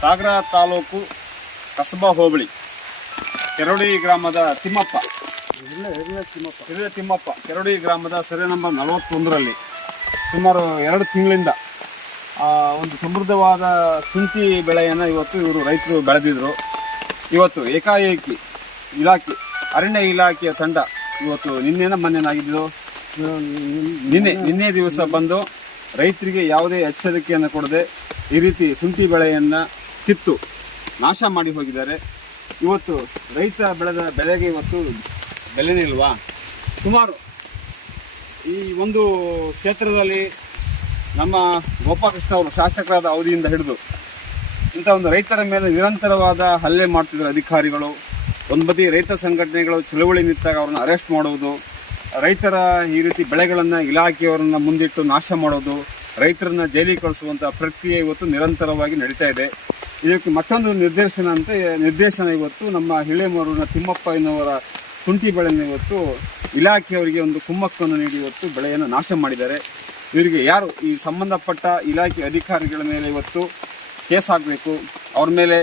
ಸಾಗರ ತಾಲೂಕು ಕಸಬಾ ಹೋಬಳಿ, ಕೆರಡಿ ಗ್ರಾಮದ ತಿಮ್ಮಪ್ಪ. ಹಿರಿಯ ತಿಮ್ಮಪ್ಪ, ಕೆರಡಿ ಗ್ರಾಮದ ಸರಿ ನಂಬರ್ ನಲವತ್ತೊಂದರಲ್ಲಿ ಸುಮಾರು ಎರಡು ತಿಂಗಳಿಂದ ಒಂದು ಸಮೃದ್ಧವಾದ ಶುಂಠಿ ಬೆಳೆಯನ್ನು ಇವತ್ತು ಇವರು ರೈತರು ಬೆಳೆದಿದ್ದರು ಇವತ್ತು ಏಕಾಏಕಿ ಇಲಾಖೆ, ಅರಣ್ಯ ಇಲಾಖೆಯ ತಂಡ ಇವತ್ತು ನಿನ್ನೆನ ಮೊನ್ನೆನಾಗಿದ್ದು. ನಿನ್ನೆ ನಿನ್ನೆ ದಿವಸ ಬಂದು ರೈತರಿಗೆ ಯಾವುದೇ ಎಚ್ಚರಿಕೆಯನ್ನು ಕೊಡದೆ ಈ ರೀತಿ ಶುಂಠಿ ಬೆಳೆಯನ್ನು ಕಿತ್ತು ನಾಶ ಮಾಡಿ ಹೋಗಿದ್ದಾರೆ. ಇವತ್ತು ರೈತ ಬೆಳೆದ ಬೆಳೆಗೆ ಇವತ್ತು ಬೆಲೆನೇ ಇಲ್ವಾ? ಸುಮಾರು ಈ ಒಂದು ಕ್ಷೇತ್ರದಲ್ಲಿ ನಮ್ಮ ಗೋಪಾಲಕೃಷ್ಣ ಅವರು ಶಾಸಕರಾದ ಅವಧಿಯಿಂದ ಹಿಡಿದು ಇಂಥ ಒಂದು ರೈತರ ಮೇಲೆ ನಿರಂತರವಾದ ಹಲ್ಲೆ ಮಾಡ್ತಿದ್ದಾರೆ ಅಧಿಕಾರಿಗಳು. ಒಂದು ಬದಿ ರೈತ ಸಂಘಟನೆಗಳು ಚಳುವಳಿ ನಿಂತಾಗ ಅವ್ರನ್ನ ಅರೆಸ್ಟ್ ಮಾಡೋದು, ರೈತರ ಈ ರೀತಿ ಬೆಳೆಗಳನ್ನು ಇಲಾಖೆಯವರನ್ನು ಮುಂದಿಟ್ಟು ನಾಶ ಮಾಡೋದು, ರೈತರನ್ನ ಜೈಲಿಗೆ ಕಳಿಸುವಂಥ ಪ್ರಕ್ರಿಯೆ ಇವತ್ತು ನಿರಂತರವಾಗಿ ನಡೀತಾ ಇದೆ. ಇದಕ್ಕೆ ಮತ್ತೊಂದು ನಿರ್ದೇಶನ ಅಂತ ನಿರ್ದೇಶನ ಇವತ್ತು ನಮ್ಮ ಹಿಳೇಮೂರಿನ ತಿಮ್ಮಪ್ಪ ಎನ್ನುವರ ಶುಂಠಿ ಬೆಳೆಯನ್ನು ಇವತ್ತು ಇಲಾಖೆಯವರಿಗೆ ಒಂದು ಕುಮ್ಮಕ್ಕನ್ನು ನೀಡಿ ಇವತ್ತು ಬೆಳೆಯನ್ನು ನಾಶ ಮಾಡಿದ್ದಾರೆ. ಇವರಿಗೆ ಯಾರು ಈ ಸಂಬಂಧಪಟ್ಟ ಇಲಾಖೆ ಅಧಿಕಾರಿಗಳ ಮೇಲೆ ಇವತ್ತು ಕೇಸ್ ಹಾಕಬೇಕು, ಅವ್ರ ಮೇಲೆ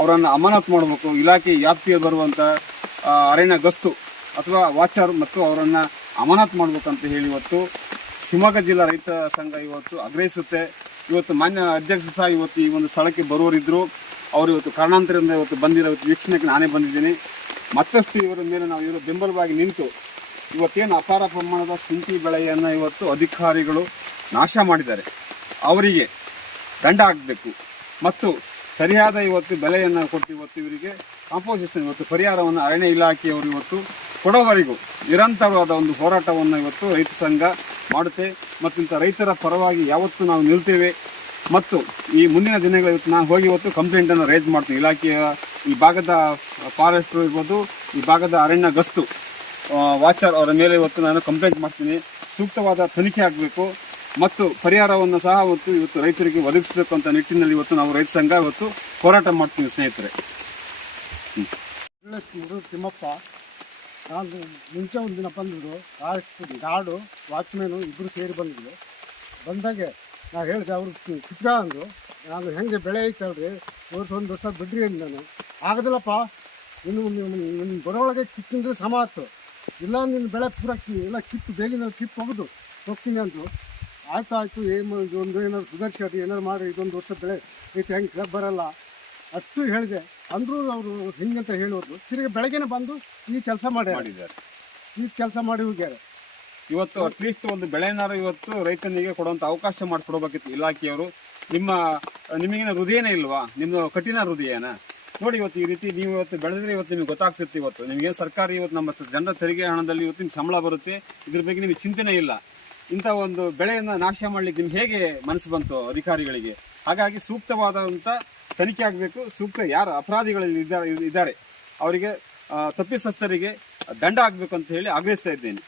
ಅವರನ್ನು ಅಮಾನತು ಮಾಡಬೇಕು, ಇಲಾಖೆ ವ್ಯಾಪ್ತಿಗೆ ಬರುವಂಥ ಅರಣ್ಯ ಗಸ್ತು ಅಥವಾ ವಾಚರ್ ಮತ್ತು ಅವರನ್ನು ಅಮಾನತು ಮಾಡಬೇಕಂತ ಹೇಳಿ ಇವತ್ತು ಶಿವಮೊಗ್ಗ ಜಿಲ್ಲಾ ರೈತ ಸಂಘ ಇವತ್ತು ಆಗ್ರಹಿಸುತ್ತೆ. ಇವತ್ತು ಮಾನ್ಯ ಅಧ್ಯಕ್ಷ ಸಹ ಇವತ್ತು ಈ ಒಂದು ಸ್ಥಳಕ್ಕೆ ಬರುವವರಿದ್ದರು ಅವರು ಇವತ್ತು ಕಾರಣಾಂತರದಿಂದ ಇವತ್ತು ಬಂದಿರೋ ಇವತ್ತು ವೀಕ್ಷಣೆಗೆ ನಾನೇ ಬಂದಿದ್ದೀನಿ. ಮತ್ತಷ್ಟು ಇವರ ಮೇಲೆ ನಾವು ಇವರು ಬೆಂಬಲವಾಗಿ ನಿಂತು ಇವತ್ತೇನು ಅಪಾರ ಪ್ರಮಾಣದ ಶುಂಠಿ ಬೆಳೆಯನ್ನು ಇವತ್ತು ಅಧಿಕಾರಿಗಳು ನಾಶ ಮಾಡಿದ್ದಾರೆ. ಅವರಿಗೆ ದಂಡ ಆಗಬೇಕು ಮತ್ತು ಸರಿಯಾದ ಇವತ್ತು ಬೆಲೆಯನ್ನು ಕೊಟ್ಟು ಇವತ್ತು ಇವರಿಗೆ ಕಾಂಪೋಸಿಷನ್ ಇವತ್ತು ಪರಿಹಾರವನ್ನು ಅರಣ್ಯ ಇಲಾಖೆಯವರು ಇವತ್ತು ಕೊಡೋವರೆಗೂ ನಿರಂತರವಾದ ಒಂದು ಹೋರಾಟವನ್ನು ಇವತ್ತು ರೈತ ಸಂಘ ಮಾಡುತ್ತೆ. ಮತ್ತು ಇಂಥ ರೈತರ ಪರವಾಗಿ ಯಾವತ್ತೂ ನಾವು ನಿಲ್ತೇವೆ. ಮತ್ತು ಈ ಮುಂದಿನ ದಿನಗಳ ಇವತ್ತು ನಾನು ಹೋಗಿ ಇವತ್ತು ಕಂಪ್ಲೇಂಟನ್ನು ರೈಸ್ ಮಾಡ್ತೀನಿ. ಇಲಾಖೆಯ ಈ ಭಾಗದ ಫಾರೆಸ್ಟ್ರು ಇರ್ಬೋದು, ಈ ಭಾಗದ ಅರಣ್ಯ ಗಸ್ತು ವಾಚರ್ ಅವರ ಮೇಲೆ ಇವತ್ತು ನಾನು ಕಂಪ್ಲೇಂಟ್ ಮಾಡ್ತೀನಿ. ಸೂಕ್ತವಾದ ತನಿಖೆ ಆಗಬೇಕು. ಮತ್ತು ಪರಿಹಾರವನ್ನು ಸಹ ಇವತ್ತು ಇವತ್ತು ರೈತರಿಗೆ ಒದಗಿಸಬೇಕು ಅಂತ ನಿಟ್ಟಿನಲ್ಲಿ ಇವತ್ತು ನಾವು ರೈತ ಸಂಘ ಇವತ್ತು ಹೋರಾಟ ಮಾಡ್ತೀವಿ ಸ್ನೇಹಿತರೆ. ತಿಮ್ಮಪ್ಪ ನಾನು ಮುಂಚೆ ಒಂದು ದಿನ ಫಾರೆಸ್ಟ್ ಗಾರ್ಡು ವಾಚ್ಮ್ಯಾನು ಇಬ್ಬರು ಸೇರಿ ಬಂದಿದ್ರು ಬಂದಾಗೆ ನಾ ಹೇಳಿದೆ, ಅವರು ಕಿತ್ಕ ಅಂದರು. ನಾನು ಹೆಂಗೆ ಬೆಳೆ ಐತಲ್ರಿ ವರ್ಷ ಒಂದು ವರ್ಷ ಬಿಡ್ರಿ ಅಂದ್ ನಾನು. ಆಗದಿಲ್ಲಪ್ಪ, ಇನ್ನು ನಿಮ್ಮ ಬರೋಳಗೆ ಕಿತ್ತಿಂದ್ರೆ ಸಮ ಆಯ್ತು ಇಲ್ಲ ನಿನ್ನ ಬೆಳೆ ಪೂರ ಎಲ್ಲ ಕಿತ್ತು, ಬೇಗಿನ ಕಿತ್ತು ಹೋಗೋದು. ಹೋಗ್ತೀನಿ ಅಂದರು. ಆಯ್ತು ಆಯಿತು ಏನು ಒಂದು ಏನಾದ್ರು ಸುಧಾರಿಸಿ ಏನಾದ್ರು ಮಾಡಿ ಇದೊಂದು ವರ್ಷ ಬೆಳೆ ಐತೆ, ಹೆಂಗೆ ಬರಲ್ಲ. ಅಷ್ಟು ಹೇಳಿದೆ ಅಂದರೂ ಅವರು ಹಿಂಗಂತ ಹೇಳೋದು ತಿರುಗಿ ಬೆಳಗ್ಗೆನೆ ಬಂದು ಈ ಕೆಲಸ ಮಾಡಿ ಮಾಡಿದ್ದಾರೆ. ಈ ಕೆಲಸ ಮಾಡಿ ಹೋಗ್ಯಾರೆ. ಇವತ್ತು ಅಟ್ಲೀಸ್ಟ್ ಒಂದು ಬೆಳೆನಾರು ಇವತ್ತು ರೈತನಿಗೆ ಕೊಡುವಂಥ ಅವಕಾಶ ಮಾಡಿಕೊಡ್ಬೇಕಿತ್ತು ಇಲಾಖೆಯವರು. ನಿಮ್ಮ ನಿಮಗಿನ ಹೃದಯನೇ ಇಲ್ವಾ? ನಿಮ್ಮ ಕಠಿಣ ಹೃದಯನ? ನೋಡಿ ಇವತ್ತು ಈ ರೀತಿ ನೀವು ಇವತ್ತು ಬೆಳೆದ್ರೆ ಇವತ್ತು ನಿಮಗೆ ಗೊತ್ತಾಗ್ತಿತ್ತು ಇವತ್ತು. ನಿಮಗೆ ಸರ್ಕಾರ ಇವತ್ತು ನಮ್ಮ ಜನರ ತೆರಿಗೆ ಹಣದಲ್ಲಿ ಇವತ್ತು ನಿಮ್ಗೆ ಸಂಬಳ ಬರುತ್ತೆ ಇದ್ರ ಬಗ್ಗೆ ನಿಮಗೆ ಚಿಂತನೆ ಇಲ್ಲ. ಇಂಥ ಒಂದು ಬೆಳೆಯನ್ನು ನಾಶ ಮಾಡ್ಲಿಕ್ಕೆ ನಿಮ್ಗೆ ಹೇಗೆ ಮನಸ್ಸು ಬಂತು ಅಧಿಕಾರಿಗಳಿಗೆ? ಹಾಗಾಗಿ ಸೂಕ್ತವಾದಂಥ ತನಿಖೆ ಆಗಬೇಕು. ಸೂಕ್ತ ಯಾರು ಅಪರಾಧಿಗಳು ಇದ್ದಾರೆ ಅವರಿಗೆ ತಪ್ಪಿತಸ್ಥರಿಗೆ ದಂಡ ಆಗಬೇಕು ಅಂತ ಹೇಳಿ ಆಗ್ರಹಿಸ್ತಾ ಇದ್ದೇನೆ.